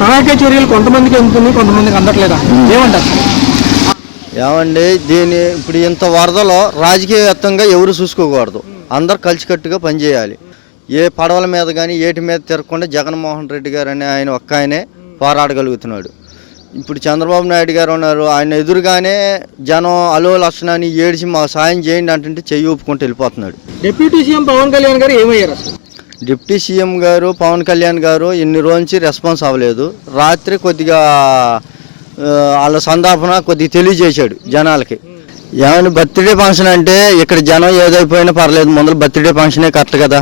సహాయక చర్యలు కొంతమందికి అందుతుంది, కొంతమందికి అందట్లేదా, ఏమంటారు? ఏమండి దీని ఇప్పుడు ఇంత వరదలో రాజకీయవేత్తంగా ఎవరు చూసుకోకూడదు, అందరు కలిసికట్టుగా పనిచేయాలి. ఏ పడవల మీద కానీ ఏటి మీద తిరగకుండా జగన్మోహన్ రెడ్డి గారు అని ఆయన ఒక్క ఆయనే పోరాడగలుగుతున్నాడు. ఇప్పుడు చంద్రబాబు నాయుడు గారు ఉన్నారు, ఆయన ఎదురుగానే జనం అలో లక్షణాన్ని ఏడిచి మాకు సాయం చేయండి అంటే చెయ్యి ఊపుకుంటూ వెళ్ళిపోతున్నాడు. డిప్యూటీ సీఎం పవన్ కళ్యాణ్ గారు ఏమయ్యారు అసలు? డిప్యూటీ సీఎం గారు పవన్ కళ్యాణ్ గారు ఇన్ని రోజు నుంచి రెస్పాన్స్ అవ్వలేదు. రాత్రి కొద్దిగా వాళ్ళ సందాపన కొద్దిగా తెలియజేశాడు జనాలకి. ఏమైనా బర్త్డే ఫంక్షన్ అంటే ఇక్కడ జనం ఏదైపోయినా పర్లేదు, ముందర బర్త్డే ఫంక్షనే కరెక్ట్ కదా,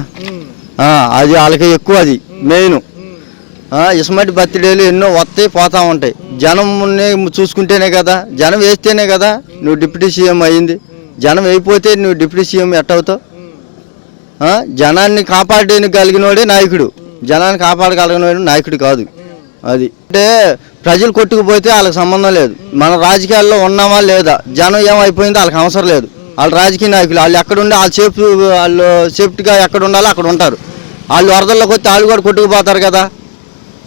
అది వాళ్ళకి ఎక్కువ, అది మెయిన్. ఇస్మటి బర్త్డేలు ఎన్నో వస్తాయి పోతా ఉంటాయి, జనం చూసుకుంటేనే కదా, జనం వేస్తేనే కదా నువ్వు డిప్యూటీ సీఎం అయ్యింది. జనం అయిపోతే నువ్వు డిప్యూటీ సీఎం ఎట్టవుతావు? జనాన్ని కాపాడగలిగినోడే నాయకుడు, జనాన్ని కాపాడగలిగినోడు నాయకుడు కాదు. అది అంటే ప్రజలు కొట్టుకుపోతే వాళ్ళకి సంబంధం లేదు, మన రాజకీయాల్లో ఉన్నామా లేదా, జనం ఏమైపోయిందో వాళ్ళకి అవసరం లేదు. వాళ్ళు రాజకీయ నాయకులు, వాళ్ళు ఎక్కడుండి వాళ్ళు సేఫ్టీగా ఎక్కడ ఉండాలో అక్కడ ఉంటారు. వాళ్ళు వరదల్లోకి వస్తే వాళ్ళు కూడా కొట్టుకుపోతారు కదా.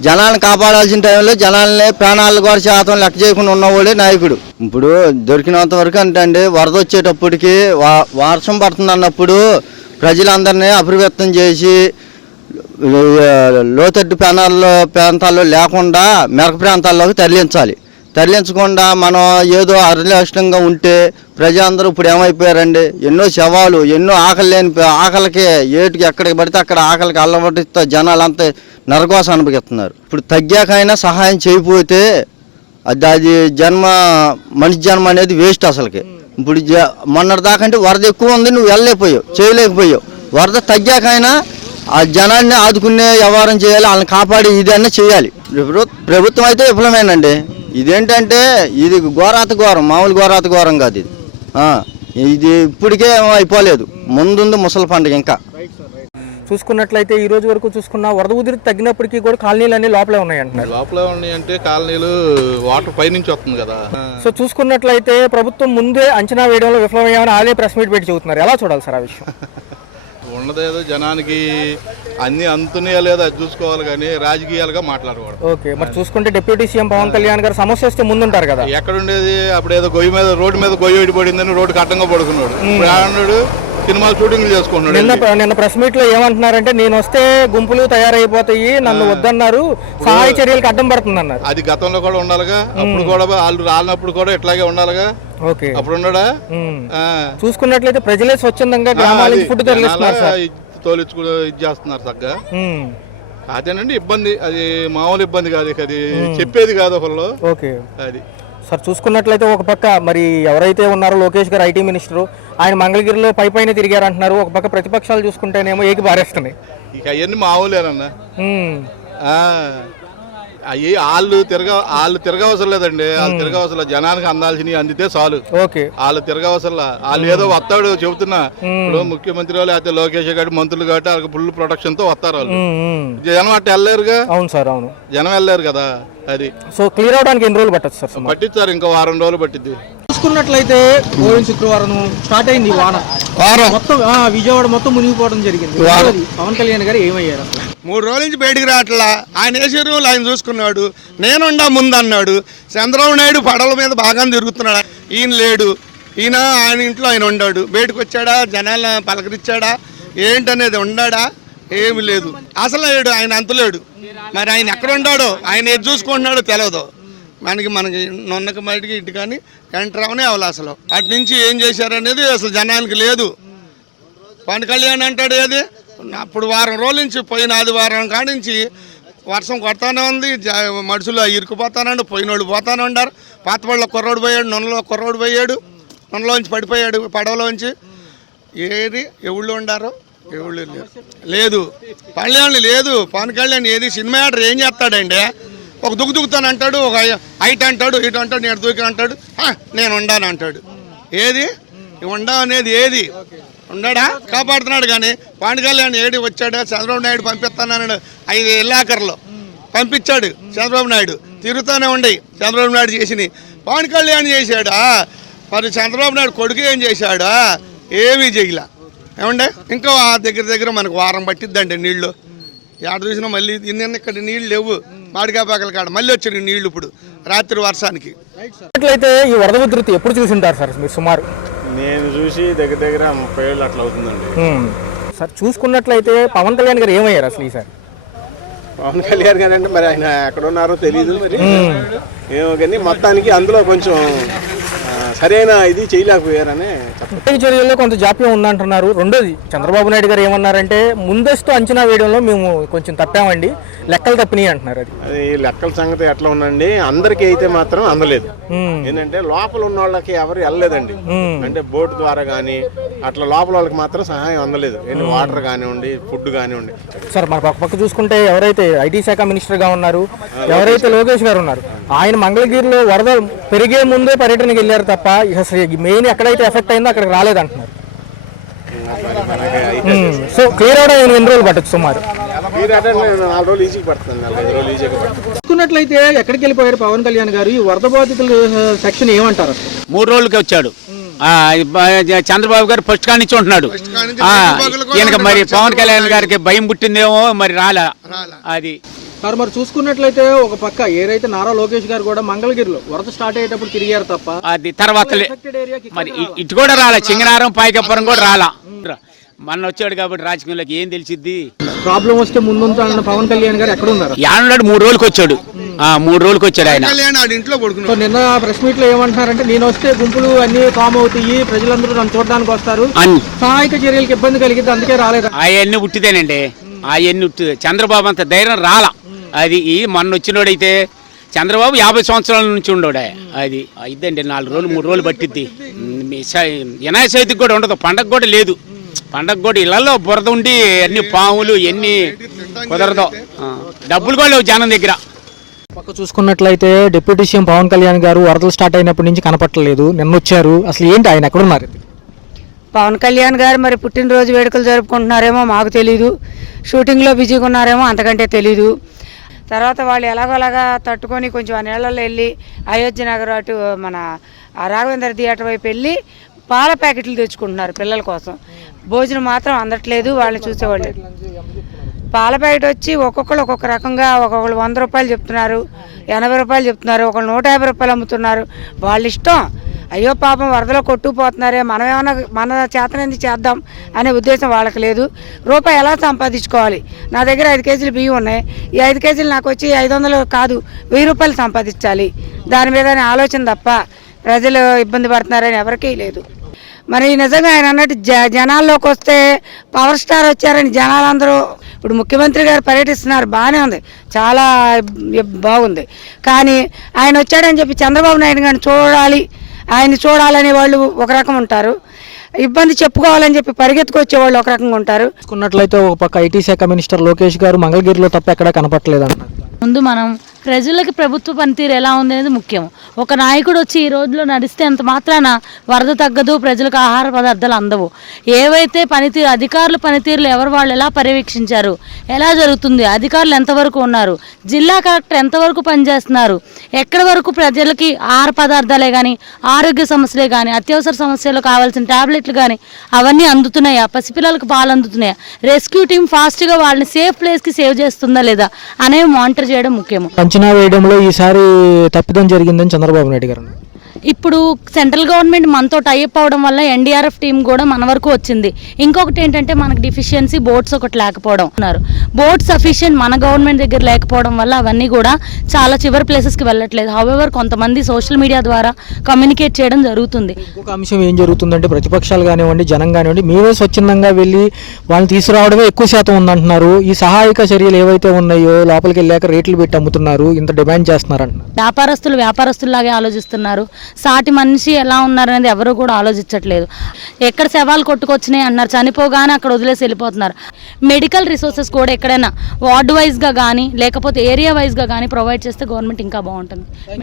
జనాలను కాపాడాల్సిన టైంలో జనాలని ప్రాణాలు కూడా శాతం లెక్క చేయకుండా ఉన్నవాడే నాయకుడు. ఇప్పుడు దొరికినంత వరకు అంటే వరద వచ్చేటప్పటికి వర్షం పడుతుంది అన్నప్పుడు ప్రజలందరినీ అప్రమత్తం చేసి లోతట్టు ప్రాంతాల్లో లేకుండా మెరక ప్రాంతాల్లోకి తరలించకుండా మనం ఏదో అర్లక్షణంగా ఉంటే ప్రజలందరూ ఇప్పుడు ఏమైపోయారండి, ఎన్నో శవాలు, ఎన్నో ఆకలికి ఏటుకి ఎక్కడికి పడితే అక్కడ ఆకలికి అల్లబడితే జనాలంతా నరకోస అనుభవిస్తున్నారు. ఇప్పుడు తగ్గాకైనా సహాయం చేయకపోతే అది మనిషి జన్మ అనేది వేస్ట్ అసలుకి. ఇప్పుడు మొన్నటి దాకంటే వరద ఎక్కువ ఉంది, నువ్వు వెళ్ళలేకపోయావు, చేయలేకపోయావు. వరద తగ్గాకైనా ఆ జనాన్ని ఆదుకునే వ్యవహారం చేయాలి, వాళ్ళని కాపాడి ఇదన్నా చేయాలి. ప్రభుత్వం అయితే విఫలమేనండి. ఇదేంటంటే ఇది ఘోరాత ఘోరం, మామూలు ఘోరాత ఘోరం కాదు ఇది. ఇది ఇప్పటికే అయిపోలేదు, ముందుంది ముసలి పండుగ. ఇంకా చూసుకున్నట్లయితే ఈ రోజు వరకు చూసుకున్న వరద ఉధృతి తగ్గినప్పటికీ కూడా కాలనీలు అన్ని లోపలే ఉన్నాయి అంటున్నారు. లోపలే ఉన్నాయి అంటే కాలనీలు వాటర్ పై నుంచి వస్తుంది కదా. సో చూసుకున్నట్లయితే ప్రభుత్వం ముందే అంచనా వేయడంలో విఫలమయ్యామని ఆలే ప్రెస్ మీట్ పెట్టి చెబుతున్నారు. ఎలా చూడాలి సార్ ఆ విషయం? ఉన్నదేదో జనానికి అన్ని అందుతున్నాయో లేదో అది చూసుకోవాలి కానీ రాజకీయాలుగా మాట్లాడకూడదు. ఓకే, మరి చూసుకుంటే డిప్యూటీ సీఎం పవన్ కళ్యాణ్ గారు సమస్య వస్తే ముందుంటారు కదా. ఎక్కడుండేది అప్పుడు ఏదో రోడ్డు మీద గొయ్యి పడిందని రోడ్డు కట్టంగా పడుకున్నాడు. ఇప్పుడు సినిమాలు షూటింగ్లు చేసుకుంటున్నాడు. నిన్న ప్రెస్ మీట్ లో ఏమంటున్నారంటే, నేను వస్తే గుంపులు తయారైపోతాయి, నన్ను వద్దన్నారు, సహాయ చర్యలకు అడ్డం పడుతుంది అన్నారు. అది గతంలో కూడా ఉండాలిగా, అప్పుడు కూడా వాళ్ళు రాలినప్పుడు కూడా ఇట్లాగే ఉండాలిగా. ఓకే, అప్పుడు ఉన్నాడా? చూసుకున్నట్లయితే ప్రజలే స్వచ్ఛందంగా గ్రామాల నుంచి ఫుడ్ తోలించుకు ఇది చేస్తున్నారు చక్కగా. అదేనండి ఇబ్బంది, అది మామూలు ఇబ్బంది కాదు, అది చెప్పేది కాదు ఒకళ్ళు. ఓకే, అది సార్ చూసుకున్నట్లయితే ఒక పక్క మరి ఎవరైతే ఉన్నారో లోకేష్ గారు ఐటీ మినిస్టర్, ఆయన మంగళగిరిలో పైన తిరిగారు అంటున్నారు. ఒక పక్క ప్రతిపక్షాలు చూసుకుంటేనేమో ఏకి బారేస్తున్నాయి. ఇక అవన్నీ మామూలేనన్నా, అవి వాళ్ళు తిరగవసరం లేదండి. వాళ్ళు తిరగవసరం, జనానికి అందాల్సినవి అందితే చాలు. వాళ్ళు తిరగవసరం, వాళ్ళు ఏదో వస్తాడు చెబుతున్నా. ఇప్పుడు ముఖ్యమంత్రి వాళ్ళు అయితే లోకేష్ గారు మంత్రులు కాబట్టి వాళ్ళకి ఫుల్ ప్రొటెక్షన్ తో వస్తారు వాళ్ళు. జనం అట్ట వెళ్ళలేరుగా. అవును సార్, అవును, జనం వెళ్ళలేరు కదా. అది సో క్లియర్ అవడానికి ఎన్ని రోజులు పట్టచ్చు సార్? పట్టించారు, ఇంకా వారం రోజులు పట్టింది. చూసుకున్నట్లయితే పోయిన శుక్రవారం స్టార్ట్ అయింది వారం మొత్తం, విజయవాడ మొత్తం మునిగిపోవడం జరిగింది. పవన్ కళ్యాణ్ గారు ఏమయ్యారు? 3 రోజుల నుంచి బయటికి రావట్లా. ఆయన వేసే రూల్ ఆయన చూసుకున్నాడు, నేనుండా ముందు అన్నాడు. చంద్రబాబు నాయుడు పడవల మీద బాగా తిరుగుతున్నాడు, ఈయన లేడు. ఈయన ఆయన ఇంట్లో ఆయన ఉండాడు, బయటకు వచ్చాడా, జనాల పలకరించాడా, ఏంటనేది ఉండాడా? ఏమి లేదు అసలు. లేడు ఆయన, అంతలేడు. మరి ఆయన ఎక్కడ ఉన్నాడో, ఆయన ఏది చూసుకుంటున్నాడో తెలియదు మనకి. నొన్నక బయటికి ఇటు కానీ ఎంటర్ అవనే అవ్వాలి అసలు. అటు నుంచి ఏం చేశారనేది అసలు జనానికి లేదు. పవన్ కళ్యాణ్ అంటాడు ఏది, అప్పుడు వారం రోజుల నుంచి, పోయిన ఆదివారం కాడి నుంచి వర్షం కొడతానే ఉంది, మనుషులు ఇరుకుపోతానండి, పోయినోళ్ళు పోతానే ఉండారు. పాతపళ్ళలో కుర్రోడు పోయాడు, నొన్నలో కుర్రోడు పోయాడు, నొన్నలోంచి పడిపోయాడు పడవలోంచి. ఏది ఎవళ్ళు ఉండారో ఎవళ్ళు లేదు. కళ్యాణ్ లేదు, పవన్ కళ్యాణ్ ఏది సినిమా యాక్టర్ ఏం చేస్తాడండి? ఒక దుక్కుతాను అంటాడు, ఒక హైట్ అంటాడు, ఇటు అంటాడు, నేను దూకి అంటాడు, నేను ఉండాను అంటాడు. ఏది ఉండా అనేది ఏది? ఉన్నాడా? కాపాడుతున్నాడు కానీ. పవన్ కళ్యాణ్ ఏడి వచ్చాడా? చంద్రబాబు నాయుడు పంపిస్తానన్నాడు, 5 ఎల్లాకర్లో పంపించాడు చంద్రబాబు నాయుడు. తిరుగుతూనే ఉండే చంద్రబాబు నాయుడు చేసినాయి. పవన్ కళ్యాణ్ చేశాడా? మరి చంద్రబాబు నాయుడు కొడుకు ఏం చేశాడా? ఏమీ చేయలే. ఏమండే ఇంకా దగ్గర మనకు వారం పట్టిద్దండి నీళ్ళు. ఎక్కడ చూసినా మళ్ళీ ఇక్కడ నీళ్ళు లేవు. మాడికాపాకల కాడ మళ్ళీ వచ్చారు నీళ్లు ఇప్పుడు రాత్రి వర్షానికి. అట్లయితే ఈ వరద ఉధృతి ఎప్పుడు చూసింటారు సార్ మీరు సుమారు? నేను చూసి దగ్గర 30 ఏళ్ళు అట్లా అవుతుందండి. సార్ చూసుకున్నట్లయితే పవన్ కళ్యాణ్ గారు ఏమయ్యారు అసలు ఈసారి? పవన్ కళ్యాణ్ గారు అంటే మరి ఆయన ఎక్కడ ఉన్నారో తెలియదు, మరి ఏమో కానీ మొత్తానికి అందులో కొంచెం సరైన ఇది చేయలేకపోయారనే చర్యల్లో కొంత జాప్యం ఉందంటున్నారు. రెండోది చంద్రబాబు నాయుడు గారు ఏమన్నారంటే ముందస్తు అంచనా వేయడంలో మేము కొంచెం తప్పామండి, లెక్కలు తప్పినాయి అంటున్నారు. అది లెక్కల సంగతి ఎట్లా ఉందండి, అందరికీ అయితే మాత్రం అందలేదు. ఏంటంటే లోపల ఉన్న వాళ్ళకి ఎవరు వెళ్ళలేదండి, అంటే బోట్ ద్వారా కానీ అట్లా లోపల వాళ్ళకి మాత్రం సహాయం అందలేదు. వాటర్ కానివ్వండి, ఫుడ్ కానివ్వండి. సార్ మన పక్క చూసుకుంటే ఎవరైతే ఐటీ శాఖ మినిస్టర్ గా ఉన్నారు, ఎవరైతే లోకేష్ గారు ఉన్నారు, ఆయన మంగళగిరిలో వరద పెరిగే ముందే పర్యటనకి వెళ్ళారు తప్ప మెయిన్ ఎక్కడైతే ఎఫెక్ట్ అయిందో అక్కడికి రాలేదంటున్నారు. సో క్లియర్ అవడం ఎన్ని రోజులు పట్టచ్చు సుమారు? 4 రోజులు ఈజీగా పడుతుంది, 45 రోజులు ఈజీగా పడుతుంది. చూసుకున్నట్లయితే ఎక్కడికి వెళ్ళిపోయారు పవన్ కళ్యాణ్ గారు? ఈ వరద బాధితుల సెక్షన్ ఏమంటారు? 3 రోజులకి వచ్చాడు. చంద్రబాబు గారు ఫస్ట్ కాడి నుంచి ఉంటున్నాడు. ఈయనకి మరి పవన్ కళ్యాణ్ గారికి భయం పుట్టిందేమో, మరి రాలా అది. సార్ మరి చూసుకున్నట్లయితే ఒక పక్క ఏదైతే నారా లోకేష్ గారు కూడా మంగళగిరిలో వరద స్టార్ట్ అయ్యేటప్పుడు తిరిగారు తప్ప అది తర్వాత మరి ఇటు కూడా రాలా, చింగనారం పాయకపురం కూడా రాలా. మన వచ్చాడు కాబట్టి రాజకీయంలోకి ఏం తెలిసిద్ది. ప్రాబ్లం వస్తే ముందు పవన్ కళ్యాణ్ గారు ఎక్కడ ఉన్నారు? యానున్నాడు 3 రోజులకు వచ్చాడు. 3 రోజులకు వచ్చాడు ఆయన. సో నిన్న ప్రెస్ మీట్ లో ఏమంటున్నారంటే నేను వస్తే గుంపులు అన్ని ఫామ్ అవుతాయి, ప్రజలందరూ నన్ను చూడడానికి వస్తారు, సహాయక చర్యలకు ఇబ్బంది కలిగితే అందుకే రాలేదు. అవన్నీ ఉట్టిదేనండి, అవన్నీ ఉట్టిదే. చంద్రబాబు అంత ధైర్యం రాలా. అది మొన్న వచ్చినోడైతే చంద్రబాబు 50 సంవత్సరాల నుంచి ఉండోడే. అది ఇద్దండి 4 రోజులు 3 రోజులు పట్టిద్ది. వినాయక చవితికి కూడా ఉండదు, పండగ కూడా లేదు. పండగ కూడా ఇళ్లలో బురద ఉండి అన్ని పాములు ఎన్ని కుదరదు, డబ్బులు కూడా లేవు జనం దగ్గర. పక్క చూసుకున్నట్లయితే డిప్యూటీ సీఎం పవన్ కళ్యాణ్ గారు వరదలు స్టార్ట్ అయినప్పటి నుంచి కనపట్టలేదు, నిన్న వచ్చారు. అసలు ఏంటి ఆయన ఎక్కడున్నారు? పవన్ కళ్యాణ్ గారు మరి పుట్టినరోజు వేడుకలు జరుపుకుంటున్నారేమో మాకు తెలీదు, షూటింగ్లో బిజీగా ఉన్నారేమో అంతకంటే తెలీదు. తర్వాత వాళ్ళు ఎలాగోలాగా తట్టుకొని కొంచెం ఆ నీళ్ళల్లో వెళ్ళి అయోధ్య నగర్ అటు మన రాఘవేంద్ర థియేటర్ వైపు వెళ్ళి పాల ప్యాకెట్లు తెచ్చుకుంటున్నారు పిల్లల కోసం. భోజనం మాత్రం అందట్లేదు, వాళ్ళని చూసేవాళ్ళు. పాల ప్యాకెట్ వచ్చి ఒక్కొక్కరు ఒక్కొక్క రకంగా, ఒక్కొక్కరు 100 రూపాయలు చెప్తున్నారు, 80 రూపాయలు చెప్తున్నారు, ఒకళ్ళు 150 రూపాయలు అమ్ముతున్నారు. వాళ్ళ ఇష్టం. అయ్యో పాపం వరదలో కొట్టుకుపోతున్నారే, మనం ఏమన్నా మన చేతనేది చేద్దాం అనే ఉద్దేశం వాళ్ళకి లేదు. రూపాయి ఎలా సంపాదించుకోవాలి? నా దగ్గర 5 కేజీలు బియ్యం ఉన్నాయి, ఈ 5 కేజీలు నాకు వచ్చి 500 కాదు 1000 రూపాయలు సంపాదించాలి, దాని మీద ఆలోచన తప్ప ప్రజలు ఇబ్బంది పడుతున్నారని ఎవరికీ లేదు. మరి నిజంగా ఆయన అన్నట్టు జనాల్లోకి వస్తే పవర్ స్టార్ వచ్చారని జనాలందరూ, ఇప్పుడు ముఖ్యమంత్రి గారు పర్యటిస్తున్నారు, బాగానే ఉంది, చాలా బాగుంది. కానీ ఆయన వచ్చాడని చెప్పి చంద్రబాబు నాయుడు గారిని చూడాలి, ఆయన చూడాలనే వాళ్ళు ఒక రకం ఉంటారు, ఇబ్బంది చెప్పుకోవాలని చెప్పి పరిగెత్తుకొచ్చే వాళ్ళు ఒక రకంగా ఉంటారు. చూసుకున్నట్లయితే ఒక పక్క ఐటీ శాఖ మినిస్టర్ లోకేష్ గారు మంగళగిరిలో తప్ప ఎక్కడా కనపట్టలేదు అంటున్నారు. ముందు మనం ప్రజలకి ప్రభుత్వ పనితీరు ఎలా ఉంది అనేది ముఖ్యం. ఒక నాయకుడు వచ్చి ఈ రోజులో నడిస్తే అంత మాత్రాన వరద తగ్గదు, ప్రజలకు ఆహార పదార్థాలు అందవు. ఏవైతే పనితీరు అధికారుల పనితీరులు ఎవరు వాళ్ళు ఎలా పర్యవేక్షించారు, ఎలా జరుగుతుంది, అధికారులు ఎంతవరకు ఉన్నారు, జిల్లా కలెక్టర్ ఎంతవరకు పనిచేస్తున్నారు, ఎక్కడి వరకు ప్రజలకి ఆహార పదార్థాలే కానీ ఆరోగ్య సమస్యలే కానీ అత్యవసర సమస్యలు కావాల్సిన టాబ్లెట్లు కానీ అవన్నీ అందుతున్నాయా, పసిపిల్లలకు పాలు అందుతున్నాయా, రెస్క్యూ టీం ఫాస్ట్గా వాళ్ళని సేఫ్ ప్లేస్కి సేవ్ చేస్తుందా లేదా అనేవి మానిటర్ చేయడం ముఖ్యము. అంచనా వేయడంలో ఈసారి తప్పిదం జరిగిందని చంద్రబాబు నాయుడు గారు. ఇప్పుడు సెంట్రల్ గవర్నమెంట్ మనతో టైఅప్ అవడం వల్ల ఎన్డీఆర్ఎఫ్ టీం కూడా మన వరకు వచ్చింది. ఇంకొకటి ఏంటంటే మనకు డిఫిషియన్సీ బోట్స్ ఒకటి లేకపోవడం ఉన్నారు. బోట్ సఫిషియెంట్ మన గవర్నమెంట్ దగ్గర లేకపోవడం వల్ల అవన్నీ కూడా చాలా చివరి ప్లేసెస్కి వెళ్ళట్లేదు. హౌఎవర్ కొంతమంది సోషల్ మీడియా ద్వారా కమ్యూనికేట్ చేయడం జరుగుతుంది. ఇంకొక అంశం ఏం జరుగుతుందంటే ప్రతిపక్షాలు కానివ్వండి, జనం కానివ్వండి, మేమే స్వచ్ఛందంగా వెళ్ళి వాళ్ళని తీసుకురావడమే ఎక్కువ శాతం ఉందంటున్నారు. ఈ సహాయక చర్యలు ఏవైతే ఉన్నాయో లోపలికి వెళ్ళాక రేట్లు పెట్టి అమ్ముతున్నారు, ఇంత డిమాండ్ చేస్తున్నారు అంటున్నారు. వ్యాపారస్తుల్లాగే ఆలోచిస్తున్నారు. సాటి మనిషి ఎలా ఉన్నారనేది ఎవరు కూడా ఆలోచించట్లేదు. ఎక్కడ శవాలు కొట్టుకొచ్చినాయి అన్నారు, చనిపోగానే అక్కడ వదిలేసి వెళ్ళిపోతున్నారు. మెడికల్ రిసోర్సెస్ కూడా ఎక్కడైనా వార్డు వైజ్గా కానీ లేకపోతే ఏరియా వైజ్గా కానీ ప్రొవైడ్ చేస్తే గవర్నమెంట్ ఇంకా బాగుంటుంది.